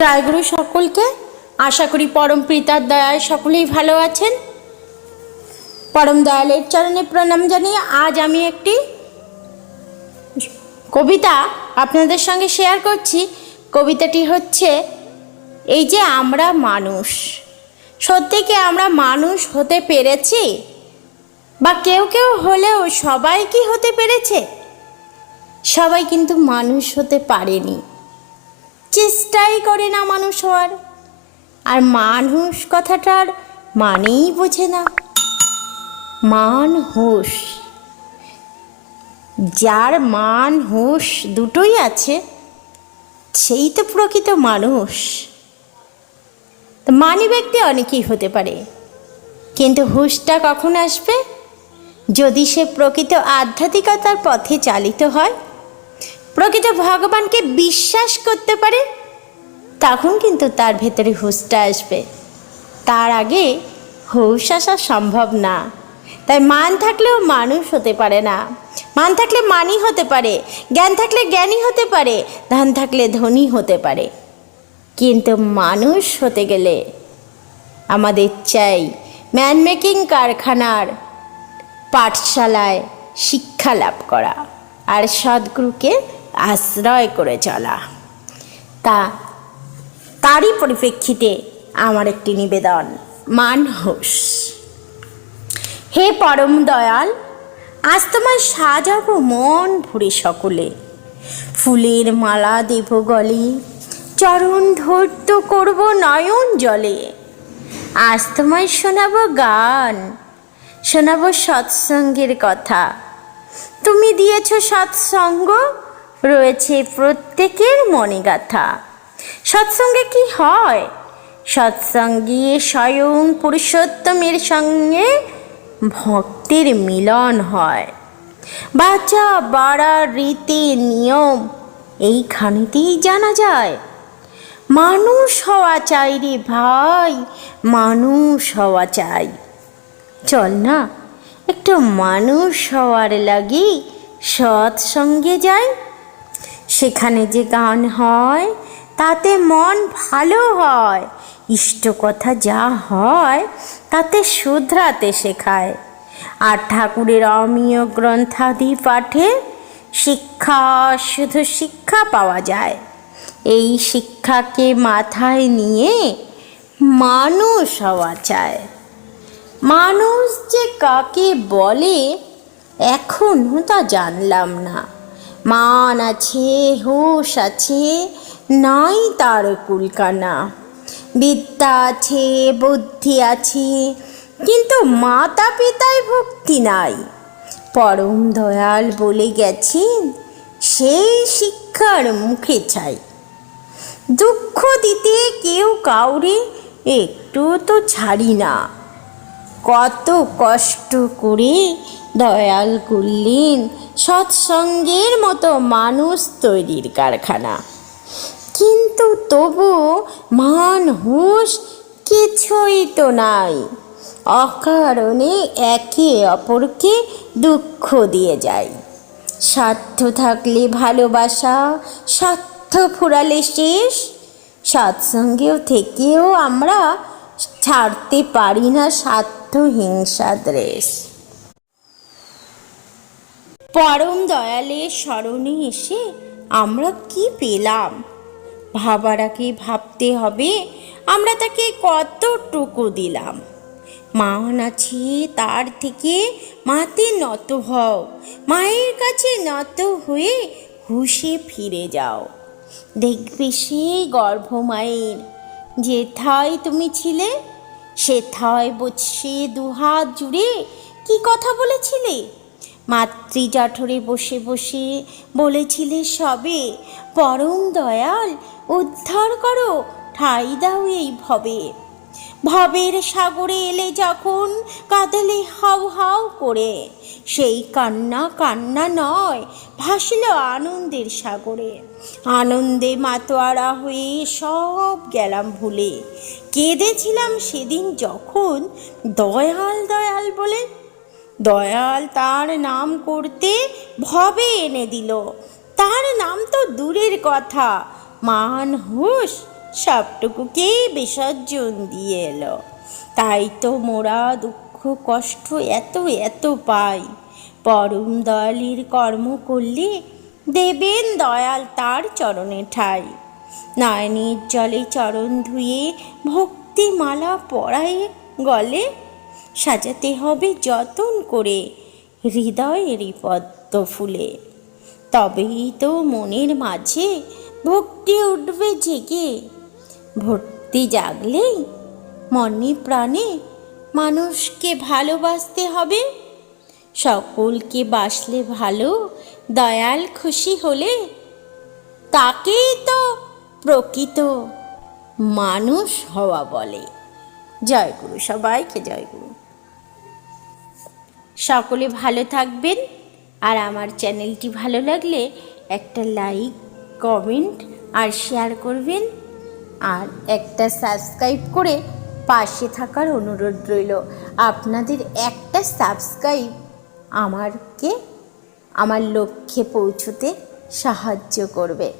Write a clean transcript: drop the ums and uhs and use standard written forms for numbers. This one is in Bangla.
জয়গুরু সকলকে। আশা করি পরম পিতার দয়ায় সকলেই ভালো আছেন। পরম দয়ালের চরণে প্রণাম জানিয়ে আজ আমি একটি কবিতা আপনাদের সঙ্গে শেয়ার করছি। কবিতাটি হচ্ছে এই যে আমরা মানুষ, সত্যি কি আমরা মানুষ হতে পেরেছি? বা কেউ কেউ হলেও সবাই কি হতে পেরেছে? সবাই কিন্তু মানুষ হতে পারেনি, চেষ্টাই করে না মানুষ হওয়ার। আর মানুষ কথাটার মানেই বোঝে না। মান হুঁশ, যার মান হুঁশ দুটোই আছে সেই তো প্রকৃত মানুষ। তো মানি ব্যক্তি অনেকেই হতে পারে, কিন্তু হুঁশটা কখন আসবে? যদি সে প্রকৃত আধ্যাত্মিকতার পথে চালিত হয়, প্রকৃত ভগবানকে বিশ্বাস করতে পারে, তখন কিন্তু তার ভেতরে হুঁশটা আসবে। তার আগে হুঁশ আসা সম্ভব না। তাই মান থাকলেও মানুষ হতে পারে না। মান থাকলে মানি হতে পারে, জ্ঞান থাকলে জ্ঞানী হতে পারে, ধন থাকলে ধনী হতে পারে, কিন্তু মানুষ হতে গেলে আমাদের চাই ম্যান মেকিং কারখানার পাঠশালায় শিক্ষা লাভ করা আর সদ্গুরুকে আশ্রয় করে চলা। তারই পরিপ্রেক্ষিতে আমার একটি নিবেদন, মান হুঁশ। হে পরম দয়াল, আজ তোমায় সাজাবো মন ভরে সকলে, ফুলের মালা দেব গলে, চরণ ধৈর্য করব নয়ন জলে। আজ তোমায় শোনাবো গান, শোনাবো সৎসঙ্গের কথা। তুমি দিয়েছ সৎসঙ্গ, রয়েছে প্রত্যেকের মনে গাথা। সৎসঙ্গে কি হয়? সৎসঙ্গে স্বয়ং পুরুষোত্তমের সঙ্গে ভক্তের মিলন হয়। বাঁচা বাড়ার রীতি নিয়ম এইখানেতেই জানা যায়। মানুষ হওয়া চাই রে ভাই, মানুষ হওয়া চাই। চল না একটু মানুষ হওয়ার লাগি সৎসঙ্গে যাই। সেখানে যে গান হয় তাতে মন ভালো হয়, ইষ্ট কথা যা হয় তাতে শুধরাতে শেখায়। আর ঠাকুরের অমীয় গ্রন্থাদি পাঠে শিক্ষা, শুধু শিক্ষা পাওয়া যায়। এই শিক্ষাকে মাথায় নিয়ে মানুষ হওয়া চায়। মানুষ যে কাকে বলে এখনো তা জানলাম না। মান আছে, হুঁশ আছে, নাই তার কুলকানা। বিদ্যা আছে, বুদ্ধি আছে, কিন্তু মাতা পিতায় ভক্তি নাই। পরম দয়াল বলে গেছেন, সেই শিক্ষার মুখে চাই। দুঃখ দিতে কেউ কাউরে একটু তো ছাড়ি না। কত কষ্ট করে দয়াল করলেন সৎসঙ্গের মতো মানুষ তৈরির কারখানা। কিন্তু তবু মান হুঁশ কিছুই তো নাই। অকারণে একে অপরকে দুঃখ দিয়ে যায়। স্বার্থ থাকলে ভালোবাসা, স্বার্থ ফুরালে শেষ। সৎসঙ্গেও থেকেও আমরা ছাড়তে পারি না স্বার্থ হিংসা দ্বেষ। পরম দয়ালের স্মরণে এসে আমরা কি পেলাম? ভাবার আগে ভাবতে হবে আমরা তাকে কতটুকু দিলাম। মান আছে তার থেকে মাতে নত হও, মায়ের কাছে নত হয়ে হুঁশে ফিরে যাও। দেখবে সে গর্ভমায়ের যেথায় তুমি ছিলে, সেথায় বসে দুহাত জুড়ে কি কথা বলেছিলে? মাতৃজঠরে বসে বসে বলেছিলে সবে, পরম দয়াল উদ্ধার করো, ঠাঁই দাও এই ভবে। ভবের সাগরে এলে যখন কাঁদলে হাউ হাউ করে, সেই কান্না কান্না নয়, ভাসল আনন্দের সাগরে। আনন্দে মাতোয়ারা হয়ে সব গেলাম ভুলে, কেঁদেছিলাম সেদিন যখন দয়াল দয়াল বলে। দয়াল তার নাম করতে ভবে এনে দিল, তার নাম তো দূরের কথা, মান হুঁশ সবটুকুকেই বিসর্জন দিয়ে এলো। তাই তো মোরা দুঃখ কষ্ট এত এত পাই। পরম দয়ালির কর্ম করলে দেবেন দয়াল তার চরণে ঠাই। নয়নের জলে চরণ ধুয়ে ভক্তিমালা পরায়ে গলে সাজাতে হবে যতন করে হৃদয়েরই পদ্ম ফুলে। তবেই তো মনের মাঝে ভক্তি উঠবে জেগে। ভক্তি জাগলেই মনে প্রাণে মানুষকে ভালোবাসতে হবে। সকলকে বাসলে ভালো দয়াল খুশি হলে তাকেই তো প্রকৃত মানুষ হওয়া বলে। জয় গুরু, সবাইকে জয় গুরু। সকলে ভালো থাকবেন। আর আমার চ্যানেলটি ভালো লাগলে একটা লাইক, কমেন্ট আর শেয়ার করবেন। আর একটা সাবস্ক্রাইব করে পাশে থাকার অনুরোধ রইল। আপনাদের একটা সাবস্ক্রাইব আমার লক্ষ্যে পৌঁছতে সাহায্য করবে।